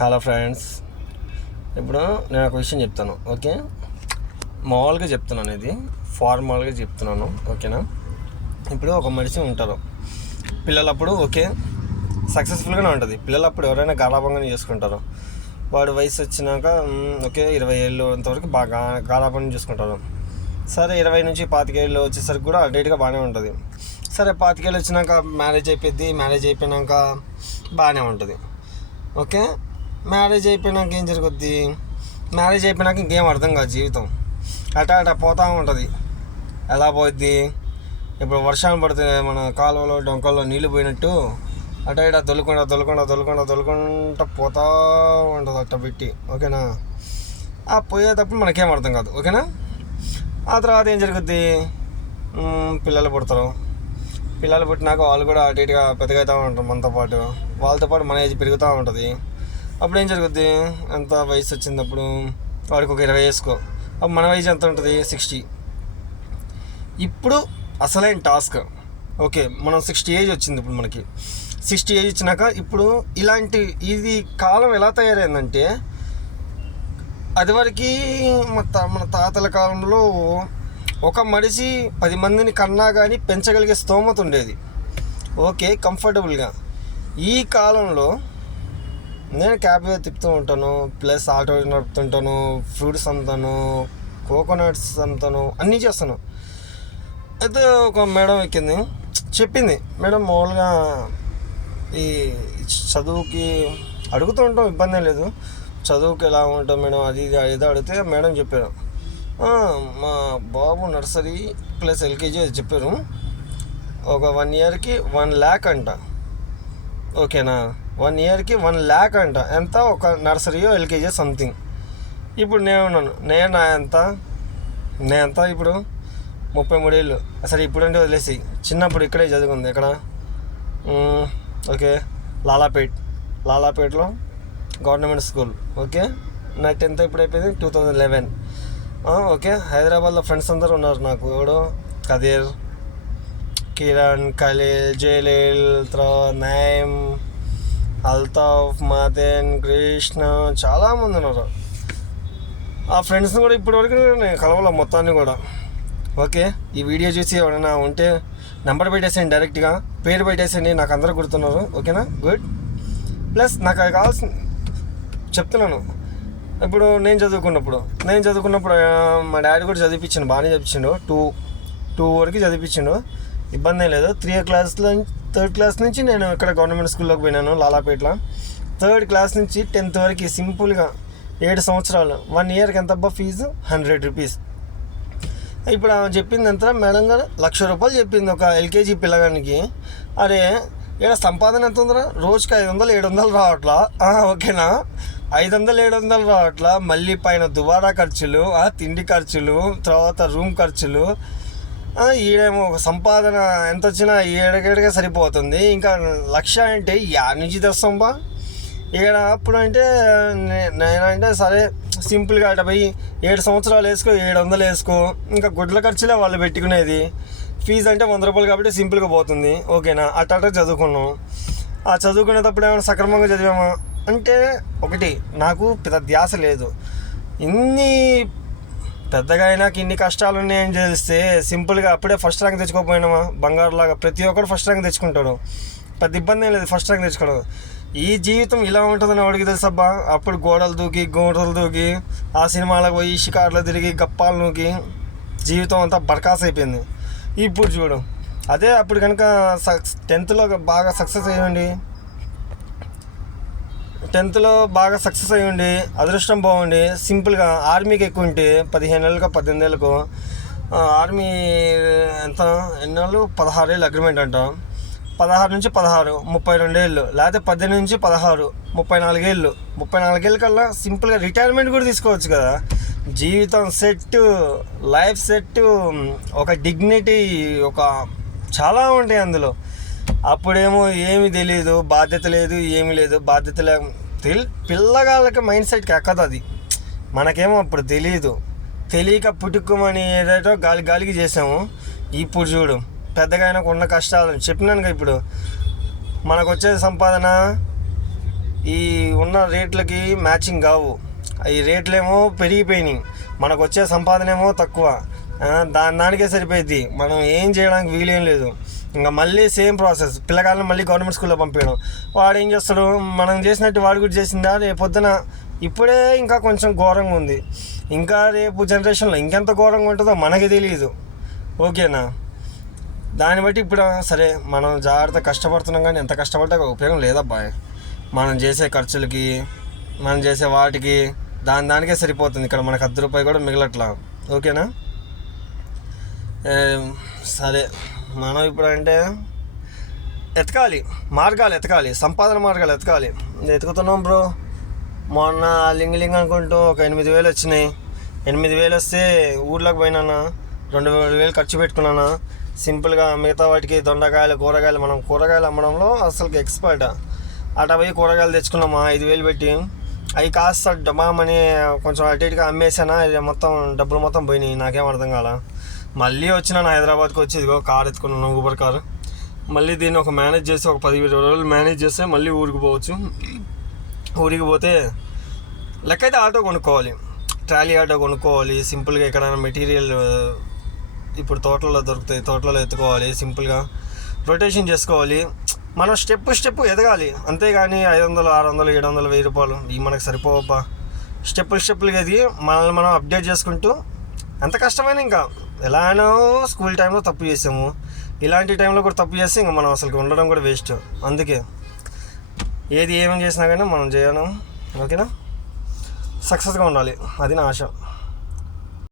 Hello friends, ఇప్పుడు నేను ఒక విషయం చెప్తాను. ఓకే, మామూలుగా చెప్తున్నాను, ఇది ఫార్మల్గా చెప్తున్నాను. ఓకేనా? ఇప్పుడు ఒక మనిషి ఉంటారు పిల్లలప్పుడు. ఓకే, సక్సెస్ఫుల్గానే ఉంటుంది. పిల్లలప్పుడు ఎవరైనా గారాబంగానే చేసుకుంటారు. వాడు వయసు వచ్చినాక ఓకే 20 ఏళ్ళు అంతవరకు బాగా గారాబంగా చూసుకుంటారు. సరే 20 నుంచి 25 ఏళ్ళు వచ్చేసరికి కూడా అటేట్గా బాగానే ఉంటుంది. సరే 25 ఏళ్ళు వచ్చినాక మ్యారేజ్ అయిపోయింది. మ్యారేజ్ అయిపోయినాక బాగానే ఉంటుంది. ఓకే, మ్యారేజ్ అయిపోయినాక ఏం జరుగుద్ది? మ్యారేజ్ అయిపోయినాక ఇంకేం అర్థం కాదు. జీవితం అటా పోతూ ఉంటుంది. ఎలా పోద్ది? ఇప్పుడు వర్షాలు పడుతున్నాయి, మన కాలువలో డొంకల్లో నీళ్ళు పోయినట్టు అటా తొలుకుంటా పోతూ ఉంటుంది అట్ట పెట్టి. ఓకేనా? ఆ పోయేటప్పుడు మనకేం అర్థం కాదు. ఓకేనా? ఆ తర్వాత ఏం జరుగుద్ది? పిల్లలు పుడతారు. పిల్లలు పుట్టినాక వాళ్ళు కూడా అటు ఇటుగా పెద్దగా అవుతూ ఉంటారు మనతో పాటు. వాళ్ళతో పాటు మన ఏజ్ పెరుగుతూ ఉంటుంది. అప్పుడు ఏం జరుగుద్ది? ఎంత వయసు వచ్చినప్పుడు వాడికి ఒక 20 వేసుకో. అప్పుడు మన వయసు ఎంత ఉంటుంది? 60. ఇప్పుడు అసలైన టాస్క్. ఓకే, మనం 60 ఏజ్ వచ్చింది. ఇప్పుడు మనకి 60 ఏజ్ వచ్చినాక ఇప్పుడు ఇది కాలం ఎలా తయారైందంటే, అదివరకు మన తాతల కాలంలో ఒక మనిషి 10 మందిని కన్నా కానీ పెంచగలిగే స్తోమత ఉండేది. ఓకే, కంఫర్టబుల్గా. ఈ కాలంలో నేను క్యాబ్ తిప్పుతూ ఉంటాను, ప్లస్ ఆటో నడుపుతుంటాను, ఫ్రూట్స్ అమ్ముతాను, కోకోనట్స్ అమ్ముతాను, అన్నీ చేస్తాను. అయితే ఒక మేడం ఎక్కింది, చెప్పింది, మేడం మామూలుగా ఈ చదువుకి అడుగుతూ ఉంటాం, ఇబ్బంది ఏం లేదు, చదువుకి ఎలా ఉంటాం మేడం, అది ఇది ఏదో అడిగితే మేడం చెప్పారు, మా బాబు నర్సరీ ప్లస్ ఎల్కేజీ అది చెప్పారు, ఒక 1 ఇయర్కి 1 lakh అంట. ఓకేనా? 1 ఇయర్కి 1 lakh అంట. ఎంత? ఒక నర్సరీయో ఎల్కేజీ సంథింగ్. ఇప్పుడు నేను ఎంత ఇప్పుడు 33 ఏళ్ళు. సరే ఇప్పుడంటే వదిలేసి, చిన్నప్పుడు ఇక్కడే చదువుకుంది. ఎక్కడ? ఓకే, లాలాపేట్లో గవర్నమెంట్ స్కూల్. ఓకే, నా 10th ఇప్పుడు అయిపోయింది 2011. ఓకే, హైదరాబాద్లో ఫ్రెండ్స్ అందరూ ఉన్నారు నాకు. ఎవడు? కదీర్, కిరణ్, ఖలీల్, జలీల్, తర్వాత నైమ్, అల్తాఫ్, మదన్, కృష్ణ, చాలామంది ఉన్నారు. ఆ ఫ్రెండ్స్ని కూడా ఇప్పటివరకు నేను కలవాలి మొత్తాన్ని కూడా. ఓకే, ఈ వీడియో చూసి ఎవరైనా ఉంటే నెంబర్ పెట్టేసేయండి, డైరెక్ట్గా పేరు పెట్టేసేయండి, నాకు అందరూ గుర్తున్నారు. ఓకేనా? గుడ్. ప్లస్ నాకు అది కావాల్సింది చెప్తున్నాను. ఇప్పుడు నేను చదువుకున్నప్పుడు మా డాడీ కూడా చదివించిండు, బాగానే చదివించిండు. 2 వరకు చదివించిండు, ఇబ్బంది లేదు. 3rd క్లాస్ నుంచి నేను ఇక్కడ గవర్నమెంట్ స్కూల్లోకి పోయినాను, లాలాపేటలో. 3rd క్లాస్ నుంచి 10th వరకు సింపుల్గా 7 సంవత్సరాలు. 1 ఇయర్కి ఎంత అబ్బా ఫీజు? 100 రూపీస్. ఇప్పుడు ఆమె చెప్పింది ఎంత? మేడం గారు 1,00,000 రూపాయలు చెప్పింది ఒక ఎల్కేజీ పిల్లగానికి. అరే ఇక్కడ సంపాదన ఎంత ఉందిరా? రోజుకి 500-700 రావట్లా? ఓకేనా? 500-700 రావట్లా. మళ్ళీ పైన దుబారా ఖర్చులు, తిండి ఖర్చులు, తర్వాత రూమ్ ఖర్చులు. ఈడేమో ఒక సంపాదన ఎంత వచ్చినా ఏడగడిగా సరిపోతుంది. ఇంకా 1,00,000 అంటే నుంచి తెస్తాం బా ఇక్కడ. అప్పుడు అంటే నేనంటే సరే సింపుల్గా అట పోయి 7 సంవత్సరాలు వేసుకో, 700 వేసుకో, ఇంకా గుడ్ల ఖర్చులే వాళ్ళు పెట్టుకునేది. ఫీజు అంటే 100 రూపాయలు కాబట్టి సింపుల్గా పోతుంది. ఓకేనా? అట్ట చదువుకున్నాం. ఆ చదువుకునేటప్పుడు ఏమైనా సక్రమంగా చదివామా అంటే, ఒకటి నాకు పెద్ద ధ్యాస లేదు. ఇన్ని పెద్దగా అయినాక ఇన్ని కష్టాలు ఉన్నాయని తెలిస్తే సింపుల్గా అప్పుడే ఫస్ట్ ర్యాంక్ తెచ్చుకోకపోయినామా? బంగారులాగా ప్రతి ఒక్కరు ఫస్ట్ ర్యాంక్ తెచ్చుకుంటాడు, పెద్ద ఇబ్బంది ఏం లేదు ఫస్ట్ ర్యాంక్ తెచ్చుకోవడం. ఈ జీవితం ఇలా ఉంటుందని వాడికి తెలుసబ్బా. అప్పుడు గోడలు దూకి ఆ సినిమాలకు పోయి షికార్లు తిరిగి గప్పాలు నూకి జీవితం అంతా బర్కాస్ అయిపోయింది. ఇప్పుడు చూడు, అదే అప్పుడు కనుక 10th బాగా సక్సెస్ అయ్యండి, 10th బాగా సక్సెస్ అయ్యండి, అదృష్టం బాగుండి సింపుల్గా ఆర్మీకి ఎక్కువ ఉంటే 15 ఏళ్ళకో 18 ఏళ్ళకో ఆర్మీ ఎంత ఎన్నేళ్ళు? 16 ఏళ్ళు అగ్రిమెంట్ అంట. 16 నుంచి 16, 32 ఏళ్ళు, లేకపోతే 18 నుంచి 16, 34 ఏళ్ళు. 34 ఏళ్ళ కల్లా సింపుల్గా రిటైర్మెంట్ కూడా తీసుకోవచ్చు కదా. జీవితం సెట్, లైఫ్ సెట్, ఒక డిగ్నిటీ, ఒక చాలా ఉంటాయి అందులో. అప్పుడేమో ఏమి తెలియదు, బాధ్యత లేదు, ఏమీ లేదు. పిల్లగాళ్ళకి మైండ్ సెట్కి ఎక్కదు అది. మనకేమో అప్పుడు తెలియక పుట్టుకోమని ఏదైతే గాలికి చేసాము. ఇప్పుడు చూడు, పెద్దగా అయినా ఉన్న కష్టాలు చెప్పినానుగా. ఇప్పుడు మనకు వచ్చే సంపాదన ఈ ఉన్న రేట్లకి మ్యాచింగ్ కావు. ఈ రేట్లేమో పెరిగిపోయినాయి, మనకు వచ్చే సంపాదన ఏమో తక్కువ. దానికే సరిపోయింది, మనం ఏం చేయడానికి వీలేం లేదు. ఇంకా మళ్ళీ సేమ్ ప్రాసెస్, పిల్లగాళ్ళని మళ్ళీ గవర్నమెంట్ స్కూల్లో పంపించడం. వాడు ఏం చేస్తాడు, మనం చేసినట్టు వాడు కూడా చేసిందా రేపు పొద్దున. ఇప్పుడే ఇంకా కొంచెం ఘోరంగా ఉంది, ఇంకా రేపు జనరేషన్లో ఇంకెంత ఘోరంగా ఉంటుందో మనకి తెలియదు. ఓకేనా? దాన్ని బట్టి ఇప్పుడు సరే మనం జాగ్రత్త కష్టపడుతున్నాం, కానీ ఎంత కష్టపడ్డా ఉపయోగం లేదబ్బాయి. మనం చేసే ఖర్చులకి, మనం చేసే వాటికి దానికే సరిపోతుంది. ఇక్కడ మనకు ₹10 కూడా మిగలట్లా. ఓకేనా? సరే, మనం ఇప్పుడు అంటే ఎతకాలి, సంపాదన మార్గాలు ఎతకాలి. ఎతుకుతున్నాం బ్రో. మొన్న లింగలింగ్ అనుకుంటూ ఒక 8,000 వచ్చినాయి. 8,000 వస్తే ఊర్లోకి పోయినానా, 2,000 ఖర్చు పెట్టుకున్నానా సింపుల్గా. మిగతా వాటికి దొండకాయలు, కూరగాయలు, మనం కూరగాయలు అమ్మడంలో అసలు ఎక్స్పర్ట్. అట్లా పోయి కూరగాయలు తెచ్చుకున్నామా 5,000 పెట్టి. అవి కాస్త డమామని కొంచెం అటు ఇటుగా అమ్మేసానా, మొత్తం డబ్బులు మొత్తం పోయినాయి. నాకేం అర్థం కాల. మళ్ళీ వచ్చినాను హైదరాబాద్కి వచ్చి, ఇదిగో కార్ ఎత్తుకున్నాను, ఊబర్ కారు. మళ్ళీ దీన్ని ఒక మేనేజ్ చేసి ఒక 10-20 రోజులు మేనేజ్ చేస్తే మళ్ళీ ఊరికి పోవచ్చు. ఊరికి పోతే లెక్క అయితే ఆటో కొనుక్కోవాలి, ట్రాలీ ఆటో కొనుక్కోవాలి. సింపుల్గా ఎక్కడైనా మెటీరియల్ ఇప్పుడు తోటలలో దొరుకుతాయి, తోటలలో ఎత్తుకోవాలి. సింపుల్గా రొటేషన్ చేసుకోవాలి. మనం స్టెప్ ఎదగాలి. అంతేగాని 500, 600, 700, ₹1,000 ఇవి మనకు సరిపోవబ్బా. స్టెప్పులుగా ఎదిగి మనల్ని మనం అప్డేట్ చేసుకుంటూ, ఎంత కష్టమైనా ఇంకా ఎలానో స్కూల్ టైంలో తప్పు చేసాము, ఇలాంటి టైంలో కూడా తప్పు చేస్తే ఇంకా మనం అసలు ఉండడం కూడా వేస్ట్. అందుకే ఏది ఏమేమి చేసినా కానీ మనం చేయడం. ఓకేనా? సక్సెస్గా ఉండాలి, అది నా ఆశ.